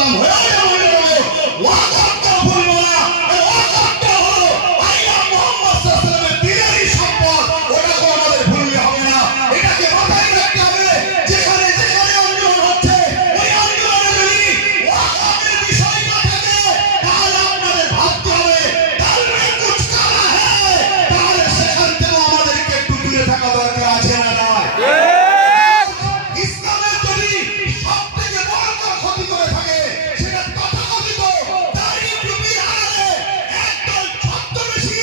সাল্লাম হয়ে যাবে ওয়াকাতটা ভুলবো না। এই ওয়াকাতটা হলো আল্লাহ মুহাম্মদ সাল্লাল্লাহু আলাইহি ওয়াসাল্লামের দিনেরই সম্পদ, ওটাকে আমাদের ভুললে হবে না। এটাকে মাথায় রাখতে হবে। যেখানে যেখানে আন্দোলন হচ্ছে ওই আন্দোলনে যদি ওয়াকাতের বিষয় না থাকে তাহলে আপনাদের ভাবতে হবে তাহলে কুছ কানা হ্যায়, তাহলে সেখান থেকে আমাদেরকে একটু দূরে থাকা দরকার আছে না নয়? ইসলামের যদি সবথেকে বড় ক্ষতি করে থাকে সেটা তথাকথিত দাড়ি টুপির আড়ালে একদল ছদ্মবেশী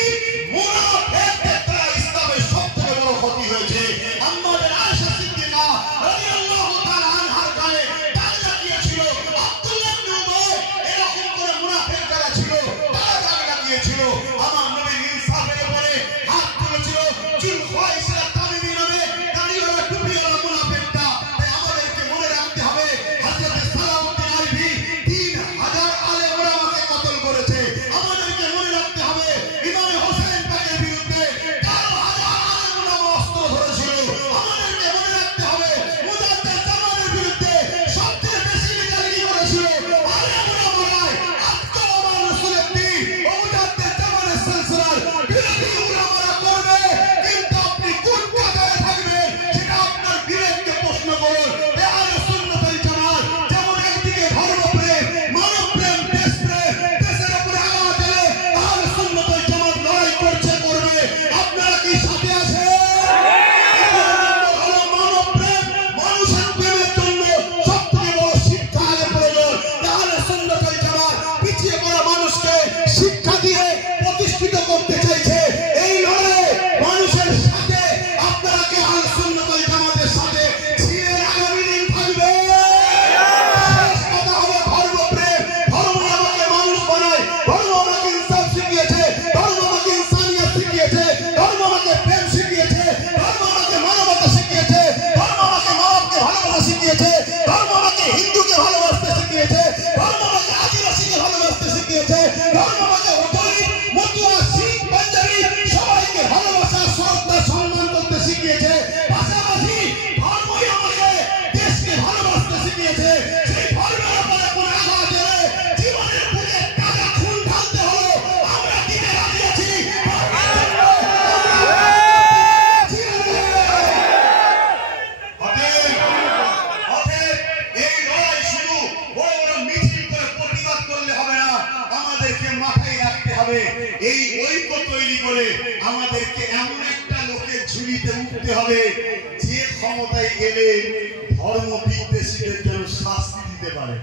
মুনাফিকদের দ্বারা ইসলামের সবথেকে বড় ক্ষতি হয়েছে। আমাদের আয়েশা সিদ্দিকা রাদিয়াল্লাহু তাআলা আনহার গায়ে দাগ লাগিয়েছিল, আব্দুল্লাহ ইবনে উবাই এরকম করে মুনাফিক যারা ছিল তারা দাগ লাগিয়েছিল। আমার নবী ইনসাফের উপরে হাত তুলেছিল জুলখাইসা তামিমি নামে দাড়িওয়ালা টুপিওয়ালা মুনাফিকটা। তাই আমাদেরকে মনে রাখতে হবে হযরত সালাউদ্দিন আইয়ুবী 3000 আলেম ওলামাকে কতল করেছে। আমাদেরকে মনে রাখতে হবে ইমাম হোসেন পাকের বিরুদ্ধে 12000 আলেম ওলামা অস্ত্র ধরেছিল। আমাদেরকে মনে রাখতে হবে মুজাদ্দিদ জামানের বিরুদ্ধে সবচেয়ে বেশি লিডারি করেছিল আলেম ওলামারাই। আজকে আমার রাসূলের দ্বীন ও মুজাদ্দিদ জামানের সিলসিলার বিরোধী ওলামারা করবে, কিন্তু আপনি কোন কাতারে থাকবেন সেটা আপনার বিবেককে প্রশ্ন করুন। আহলে সুন্নাত ওয়াল জামাত যেমন একদিকে ধর্মপ্রেম, মানবপ্রেম, দেশপ্রেম, দেশের উপরে আঘাত এলে আহলে সুন্নাত ওয়াল জামাত লড়াই করছে, করবে। আপনারা কি সাথে আছেন? হলো মানবপ্রেম, মানুষের প্রেমের জন্য সবথেকে বড় শিক্ষা আগে প্রয়োজন। আহলে সুন্নাত ওয়াল জামাত পিছিয়ে পড়া মানুষকে শিক্ষা দিয়ে প্রতিষ্ঠিত করতে চাইছে। এই লড়াইয়ে মানুষের সাথে আপনারা কি আহলে সুন্নাত ওয়াল জামাতের সাথে ছিলেন? আগামী দিন থাকবে। শেষ কথা হবে ধর্মপ্রেম। ধর্ম আমাকে মানুষ বানায়, ধর্ম আমাকে ইনসাফ শিখিয়েছে, ধর্ম আমাকে ইনসানিয়ত শিখিয়েছে, ধর্ম আমাকে প্রেম শিখিয়েছে, ধর্ম আমাকে মানবতা শিখিয়েছে, ধর্ম আমাকে মানবকে ভালোবাসা শিখিয়েছে, ধর্ম আমাকে হিন্দুকে ভালোবাসতে শিখিয়েছে, ধর্ম আমাকে আদিবাসীকে ভালোবাসতে শিখিয়েছে, ধর্ম আমাকে গরিব, মতুয়া, শিখ, পাঞ্জাবি সবাইকে ভালোবাসা, শ্রদ্ধা, সম্মান করতে শিখিয়েছে। পাশাপাশি ধর্মই আমাকে দেশকে ভালোবাসতে শিখিয়েছে। সেই ধর্মের উপরে কোনো আঘাত এলে জীবনের বুকে টাকা খুন ঢালতে হলো আমরা দিতে রাজি আছি। অতএব এই লড়াই শুধু বড় বড় মিছিল করে প্রতিবাদ করলে হবে না, আমাদেরকে মাথায় রাখতে হবে এই ঐক্য তৈরি করে আমাদেরকে এমন একটা লোকের ঝুলিতে উঠতে হবে যে ক্ষমতায় গেলে ধর্ম বিদ্বেষীদের যেন শাস্তি দিতে পারে।